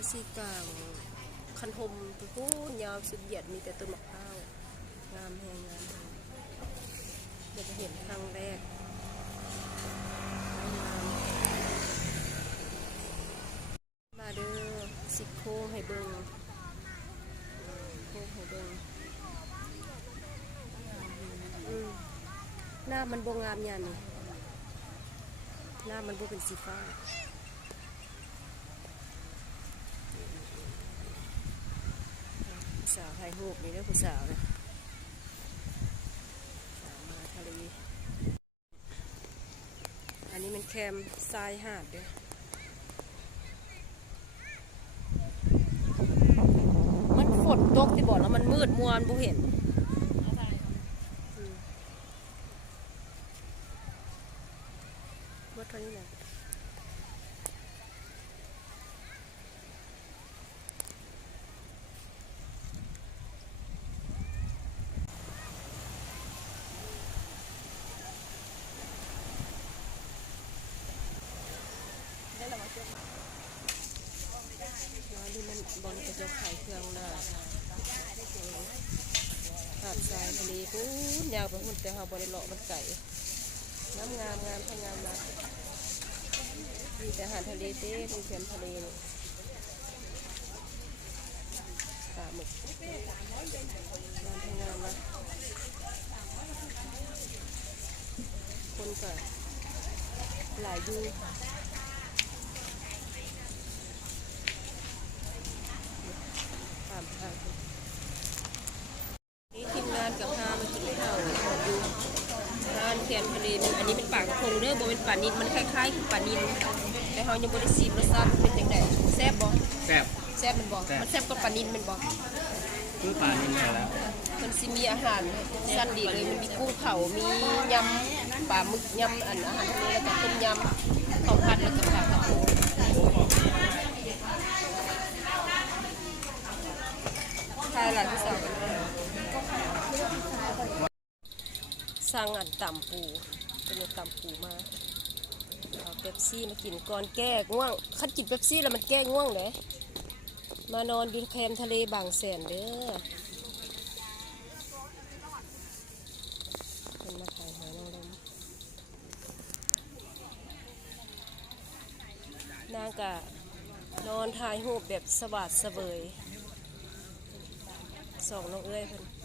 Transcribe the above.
จะสีกลางคันธมพูนยาวสุดเหยียดมีแต่ต้นมะพร้าวงามแหงงามเดี๋ยวจะเห็นครั้งแรกมาเด้อสิโค้งให้เบิ่งโค้งให้เบิ่งหน้ามันบงงามยันหน้ามันบเป็นสีฟ้าสาวไทยหูบนี่เด้อผู้สาวนะสาวมาทะเลอันนี้มันแคมทรายหาดเด้อมันฝนตกที่บอกแล้วมันมืดมัวบ่เห็นว่าเท่านี้แหละนี่มันบอลกระจกไข่เครื่องน่ะหาดทรายทะเลพูนยาวไปหุ่นแต่เฮาบริเลาะมันไก่งามงามงามให้งามมามีแต่อาหารทะเลเต้มีเพียนทะเลนี่ปลาหมึกงามให้งามมาคนก็หลายดูนี่ทีมงานกับพามากินข้าวดูทานเทียนทะเลอันนี้เป็นปลากระพงเด้อบ่เป็นปลานิลมันคล้ายๆคือปลานิลแต่เขายังบ่ได้ชิมรสชาติเป็นจังได๋แซ่บบ่แซ่บแซ่บมันบ่มันแซ่บกว่าปลานิลมันบ่คือปลานิลนี่แหละมันสิมีอาหารสั้นดีเลยมันมีกุ้งเผามียำปลาหมึกยำอาหารทะเลแล้วก็ต้มยำข้าวผัดแล้วก็ปลากระพงทายหลานที่สองสั่งอันต่ำปูเป็นต่ำปูมาเอาเป๊ปซี่มากินก่อนแก้ง่วงคัดกินเป๊ปซี่แล้วมันแก้ง่วงเลยมานอนดินแคมทะเลบางแสนเด้อเป็นมาถ่ายหอยนางรมนางกะนอนถ่ายรูปแบบสวัสดิ์เสวยส่องน้องเอ้ยเพิ่น